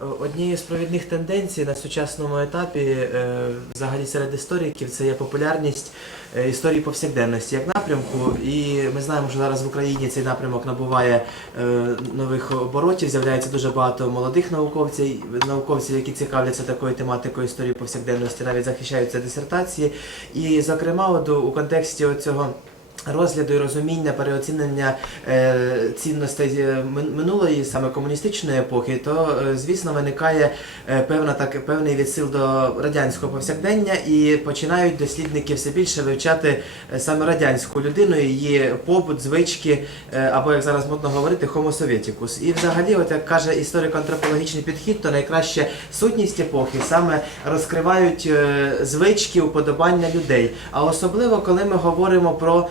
Однією з провідних тенденцій на сучасному етапі, е, взагалі серед істориків, це є популярність е, історії повсякденності як напрямку. І ми знаємо, що зараз в Україні цей напрямок набуває е, нових оборотів. З'являється дуже багато молодих науковців, науковців, які цікавляться такою тематикою історії повсякденності, навіть захищаються дисертації. І, зокрема, у контексті цього. Розгляду і розуміння, переоцінення е, цінностей е, минулої, саме комуністичної епохи, то е, звісно виникає певна так певний відсил до радянського повсякдення, і починають дослідники все більше вивчати саме радянську людину, її побут, звички, або як зараз модно говорити, homo. І взагалі, от як каже історико-антропологічний підхід, то найкраще сутність епохи саме розкривають звички, уподобання людей. А особливо, коли ми говоримо про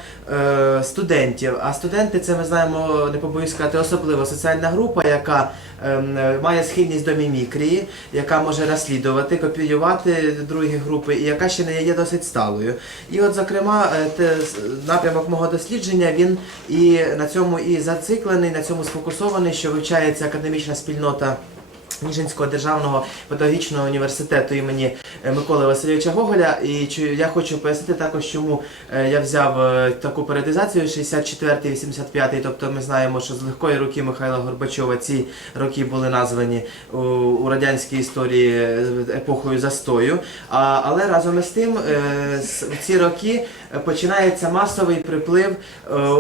студентів. А студенти, це ми знаємо, не побоюсь сказати, особливо соціальна група, яка ем, е, має схильність до мімікрії, яка може розслідувати, копіювати другі групи, і яка ще не є досить сталою. І от, зокрема, е, напрямок мого дослідження він і на цьому і зациклений, на цьому сфокусований, що вивчається академічна спільнота. Ніжинського державного педагогічного університету імені е, Миколи Васильовича Гоголя. І я хочу пояснити також, чому е, я взяв е, таку періодизацію 64-85, тобто ми знаємо, що з легкої руки Михайла Горбачова ці роки були названі у, радянській історії епохою застою. Але разом із тим, в ці роки починається масовий приплив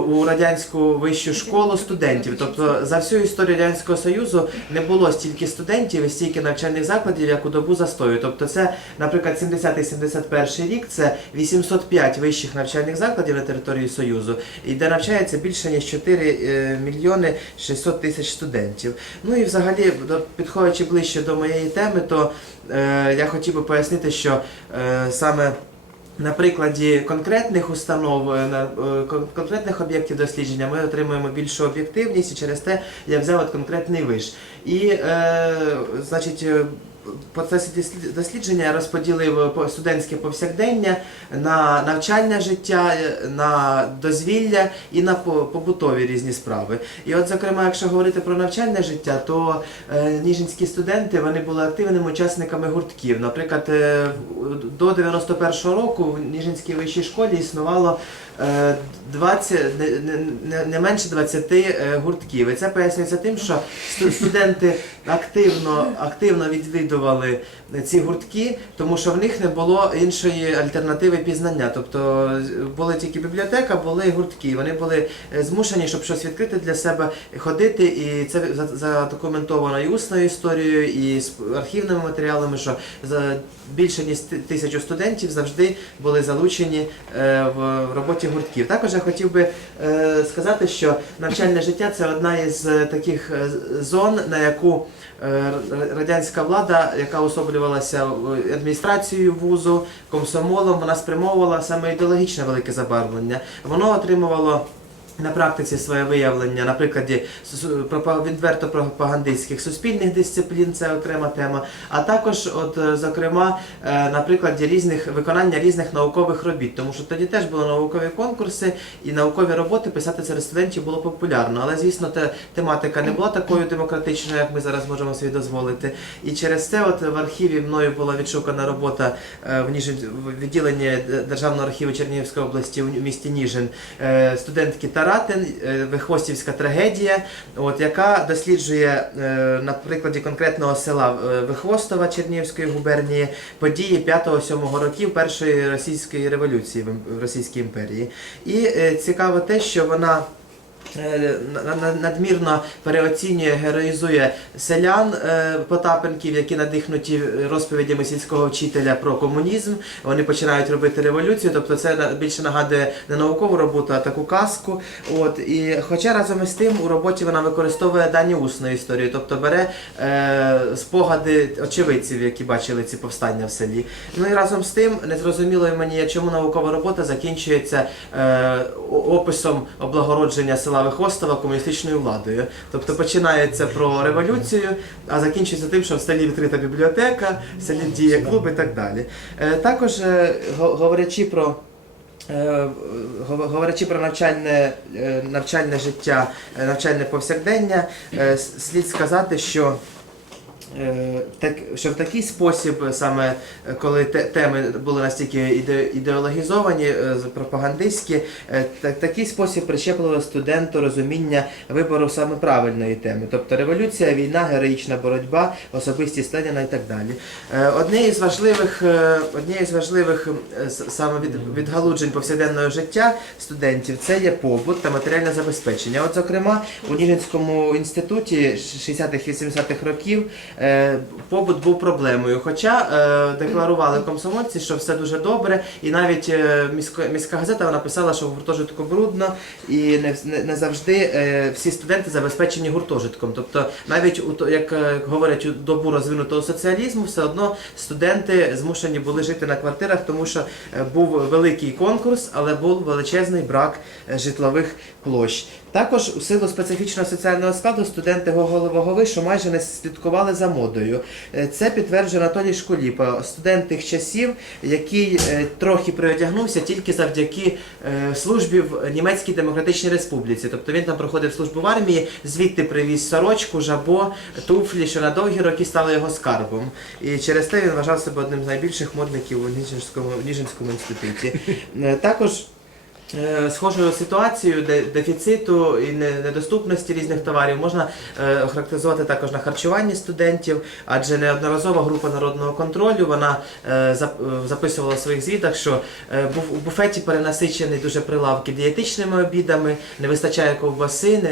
у радянську вищу школу студентів. Тобто за всю історію Радянського Союзу не було стільки студентів і стільки навчальних закладів, як у добу застою. Тобто, це, наприклад, 70-71 рік це 805 вищих навчальних закладів на території Союзу, і де навчається більше ніж 4 е, мільйони 600 тисяч студентів. Ну і взагалі, підходячи ближче до моєї теми, то е, я хотів би пояснити, що е, саме на прикладі конкретних установ, е, е, кон- конкретних об'єктів дослідження ми отримуємо більшу об'єктивність, і через те я взяв от конкретний виш. І, е, значить, е, процесі дослідження я розподілив студентське повсякдення на навчальне життя, е, на дозвілля і на побутові різні справи. І от, зокрема, якщо говорити про навчальне життя, то е, ніжинські студенти вони були активними учасниками гуртків. Наприклад, е, до 91-го року в Ніжинській вищій школі існувало е, 20, не, не- не, не менше 20 е, гуртків. І це пояснюється тим, що сту- студенти активно, активно відвідували ці гуртки, тому що в них не було іншої альтернативи пізнання. Тобто була тільки бібліотека, були гуртки. Вони були е, змушені, щоб щось відкрити для себе, ходити, і це за- задокументовано і усною історією, і з архівними матеріалами, що більше ніж ти- тисячу студентів завжди були залучені е, в роботі гуртків. Також я хотів би е, сказати, що навчальне життя це одна із е, таких е, зон, на яку радянська влада, яка особлювалася адміністрацією вузу, комсомолом, вона спрямовувала саме ідеологічне велике забарвлення. Воно отримувало. На практиці своє виявлення на прикладі відверто пропагандистських суспільних дисциплін, це окрема тема, а також, от зокрема, е, на прикладі різних виконання різних наукових робіт, тому що тоді теж були наукові конкурси і наукові роботи писати серед студентів було популярно. Але звісно, те, тематика не була такою демократичною, як ми зараз можемо собі дозволити. І через це, от в архіві мною була відшукана робота е, в Ніжин в відділенні Державного архіву Чернігівської області у місті Ніжин е, студентки Таратин, е, Вихвостівська трагедія, от яка досліджує е, на прикладі конкретного села е, Вихвостова Чернігівської губернії події 5-7 років першої російської революції в- Російській імперії. І цікаво те, що вона. Е, на- на- Надмірно переоцінює, героїзує селян е, Потапенків, які надихнуті розповідями сільського вчителя про комунізм. Вони починають робити революцію, тобто це більше нагадує не наукову роботу, а таку казку. От і хоча разом із тим у роботі вона використовує дані усної історії, тобто бере е, спогади очевидців, які бачили ці повстання в селі. Ну і разом з тим незрозуміло мені, чому наукова робота закінчується е, описом облагородження села Вихостова комуністичною владою. Тобто починається про революцію, а закінчується тим, що в селі відкрита бібліотека, в селі діє клуб і так далі. Е, також е, говорячи про Е, Говорячи про навчальне, навчальне життя, навчальне повсякдення, слід сказати, що Так, що в такий спосіб, е, саме е, коли те- теми були настільки іде- ідеологізовані, е, пропагандистські, е, так, такий спосіб прищеплював студенту розуміння вибору саме правильної теми, тобто революція, війна, героїчна боротьба, особистість Леніна і так далі. Е, Одне із важливих, е, одне із важливих е, саме від, відгалуджень повсякденного життя студентів це є побут та матеріальне забезпечення. От, зокрема, у Ніжинському інституті 60-х-80-х років е, побут був проблемою. Хоча е, декларували комсомольці, що все дуже добре, і навіть е, міська, міська газета вона писала, що в гуртожитку брудно, і не, не, завжди е, всі студенти забезпечені гуртожитком. Тобто, навіть у як е, говорять у добу розвинутого соціалізму, все одно студенти змушені були жити на квартирах, тому що е, був великий конкурс, але був величезний брак е, житлових площ. Також у силу специфічного соціального складу студенти Гоголевого вишу майже не слідкували за модою. Е, Це підтверджує Анатолій Шкуліпа, студент тих часів, який е, трохи приодягнувся тільки завдяки е, службі в Німецькій Демократичній Республіці. Тобто він там проходив службу в армії, звідти привіз сорочку, жабо, туфлі, що на довгі роки стали його скарбом. І через те він вважав себе одним з найбільших модників у Ніжинському, Ніжинському інституті. Також Схожою ситуацію де- дефіциту і недоступності різних товарів можна е, охарактеризувати також на харчуванні студентів, адже неодноразова група народного контролю вона е, зап- е, записувала в своїх звітах, що е, у буфеті перенасичений дуже прилавки дієтичними обідами, не вистачає ковбаси, не,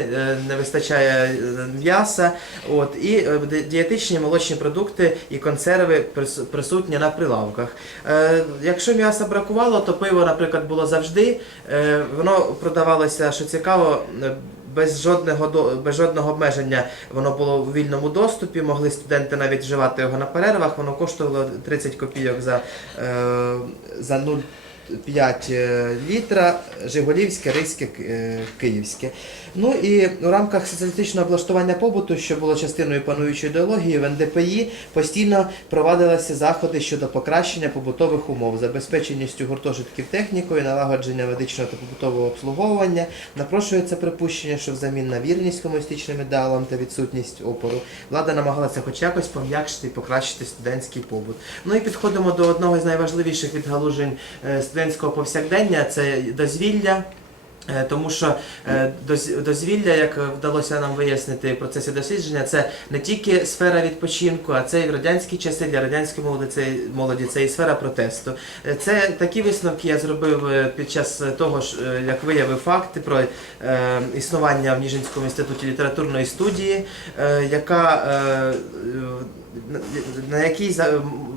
е, вистачає е, м'яса. От і е, дієтичні молочні продукти і консерви прис- присутні на прилавках. Е, Якщо м'яса бракувало, то пиво, наприклад, було завжди. Е, Воно продавалося, що цікаво, е, без жодного без жодного обмеження воно було у вільному доступі. Могли студенти навіть вживати його на перервах. Воно коштувало 30 копійок за, е, за 0,5 е, літра. Жигулівське, Ризьке, е, Київське. Ну і у рамках соціалістичного облаштування побуту, що було частиною пануючої ідеології, в НДПІ постійно провадилися заходи щодо покращення побутових умов, забезпеченістю гуртожитків технікою, налагодження медичного та побутового обслуговування. Напрошується припущення, що взамін на вірність комуністичним ідеалам та відсутність опору влада намагалася хоч якось пом'якшити і покращити студентський побут. Ну і підходимо до одного з найважливіших відгалужень е, студентського повсякдення це дозвілля. Е, Тому що е, дозвілля, як вдалося нам вияснити в процесі дослідження, це не тільки сфера відпочинку, а це і в радянські часи для радянської молоді це, молоді, це і сфера протесту. Е, Це такі висновки я зробив під час того, як виявив факти про існування в Ніжинському інституті літературної студії, яка на- якій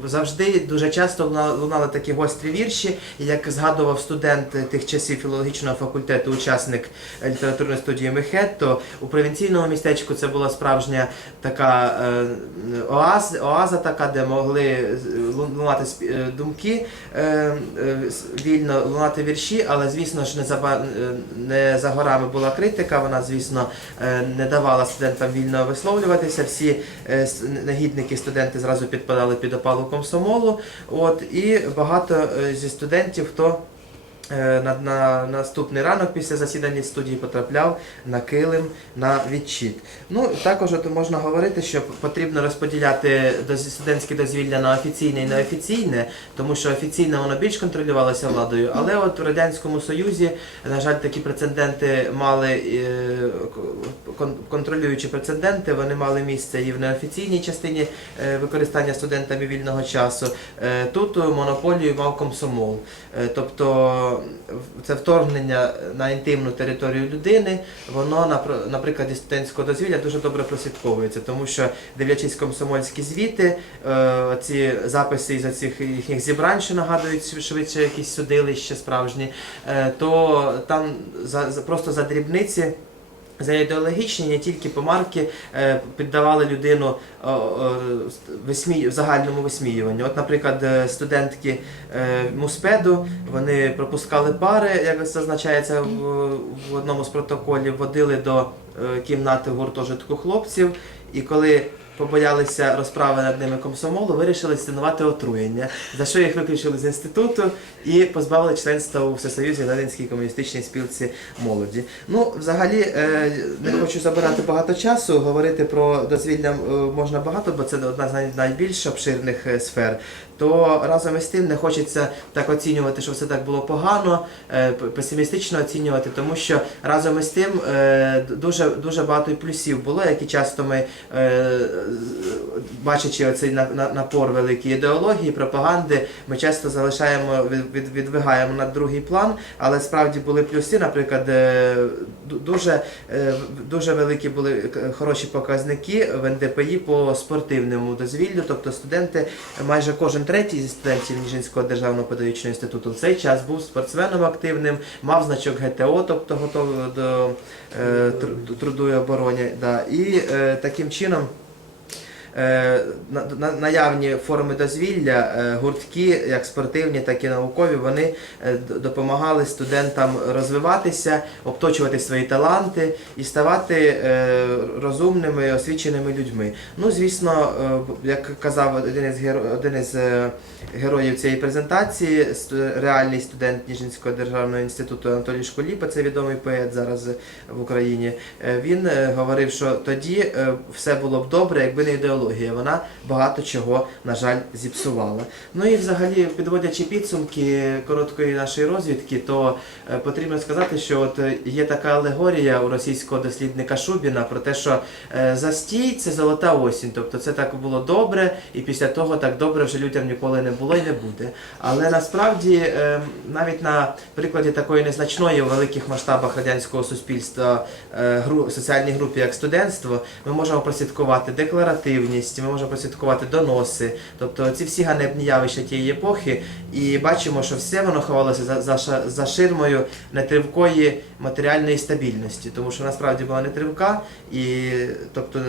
завжди дуже часто лунали такі гострі вірші, як згадував студент тих часів філологічного факультету, учасник літературної студії Мехет, то у провінційному містечку це була справжня така е, оаз, оаза, така, де могли лунати е, думки, е, вільно лунати вірші, але звісно ж не за, не за горами була критика. Вона, звісно, не давала студентам вільно висловлюватися. Всі е, негідники студенти зразу підпадали під опалу комсомолу. От і багато е, зі студентів, хто на, на наступний ранок після засідання студії потрапляв на килим на відчіт. Ну також от можна говорити, що потрібно розподіляти студентське дозвілля на офіційне і неофіційне, тому що офіційне воно більш контролювалося владою, але от в радянському союзі, на жаль, такі прецеденти мали е, контролюючі прецеденти, вони мали місце і в неофіційній частині е, використання студентами вільного часу. Е, Тут монополію мав комсомол. Е, Тобто це вторгнення на інтимну територію людини, воно наприклад, із студентського дозвілля дуже добре прослідковується, тому що дивлячись комсомольські звіти, е, ці записи із цих їхніх зібрань, що нагадують швидше якісь судилища справжні, е, то там просто за дрібниці. За ідеологічні, не тільки помарки е, піддавали людину в о, загальному висміюванню. От, наприклад, е, студентки е, муспеду вони пропускали пари, як зазначається в, в одному з протоколів, водили до е, кімнати гуртожитку хлопців, і коли побоялися розправи над ними комсомолу, вирішили стінувати отруєння, за що їх виключили з інституту і позбавили членства у Всесоюзі Ленінській комуністичній спілці молоді. Ну, взагалі, е, не хочу забирати багато часу. Говорити про дозвілля е, можна багато, бо це одна з найбільш обширних е, сфер. То разом із тим не хочеться так оцінювати, що все так було погано, е, песимістично оцінювати, тому що разом із тим е, дуже дуже багато і плюсів було, які часто ми, е, бачачи оцей на- на- напор великої ідеології, пропаганди, ми часто залишаємо від, від, відвигаємо на другий план, але справді були плюси, наприклад, дуже, дуже великі були хороші показники в НДПІ по спортивному дозвіллю, тобто студенти, майже кожен третій зі студентів Ніжинського державного педагогічного інституту в цей час був спортсменом активним, мав значок ГТО, тобто готовий до е, тр- труду і обороні. Да. І е, таким чином. Е, на- на- наявні форми дозвілля, е, гуртки, як спортивні, так і наукові, вони е, допомагали студентам розвиватися, обточувати свої таланти і ставати розумними, освіченими людьми. Ну, звісно, як казав один із, один із героїв цієї презентації, реальний студент Ніжинського державного інституту Анатолій Школіпа, це відомий поет зараз в Україні. Він говорив, що тоді все було б добре, якби не ідеологія. Вона багато чого, на жаль, зіпсувала. Ну і взагалі, підводячи підсумки короткої нашої розвідки, то е, потрібно сказати, що от е, є така алегорія у російського дослідника Шубіна про те, що е, застій це золота осінь. Тобто це так було добре, і після того так добре вже людям ніколи не було і не буде. Але насправді навіть на прикладі такої незначної у великих масштабах радянського суспільства соціальній групі, як студентство, ми можемо прослідкувати декларативність, ми можемо прослідкувати доноси, тобто ці всі ганебні явища тієї епохи, і бачимо, що все воно ховалося за, за, за ширмою нетривкої матеріальної стабільності, тому що насправді була нетривка, і тобто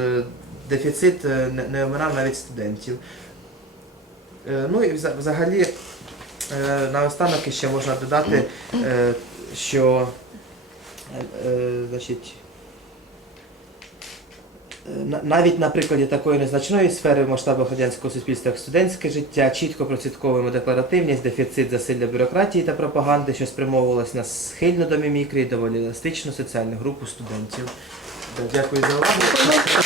дефіцит е, не, оминав навіть студентів. Е, Ну і взагалі е, наостанок ще можна додати, що значить. На- Навіть на прикладі такої незначної сфери в масштабах радянського суспільства, як студентське життя, чітко процвітковуємо декларативність, дефіцит засилля бюрократії та пропаганди, що спрямовувалась на схильну до мімікрії, доволі еластичну соціальну групу студентів. Дякую за увагу.